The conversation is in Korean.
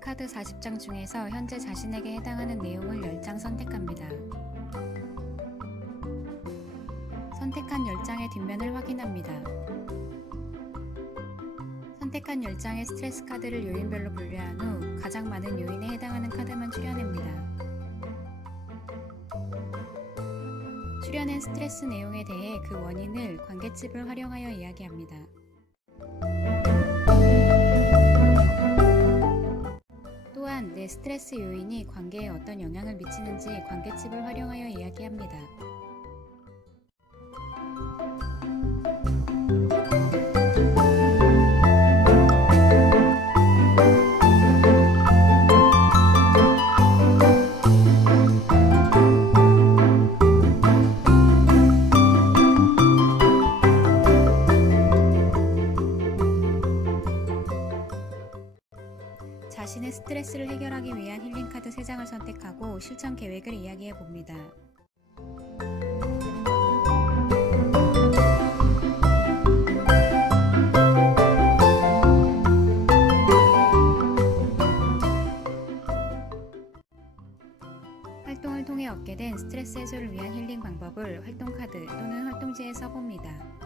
카드 40장 중에서 현재 자신에게 해당하는 내용을 10장 선택합니다. 선택한 10장의 뒷면을 확인합니다. 선택한 10장의 스트레스 카드를 요인별로 분류한 후 가장 많은 요인에 해당하는 카드만 추려냅니다. 추려낸 스트레스 내용에 대해 그 원인을 관계집을 활용하여 이야기합니다. 스트레스 요인이 관계에 어떤 영향을 미치는지 관계집을 활용하여 이야기합니다. 자신의 스트레스를 해결하기 위한 힐링 카드 3장을 선택하고 실천 계획을 이야기해 봅니다. 활동을 통해 얻게 된 스트레스 해소를 위한 힐링 방법을 활동 카드 또는 활동지에 써봅니다.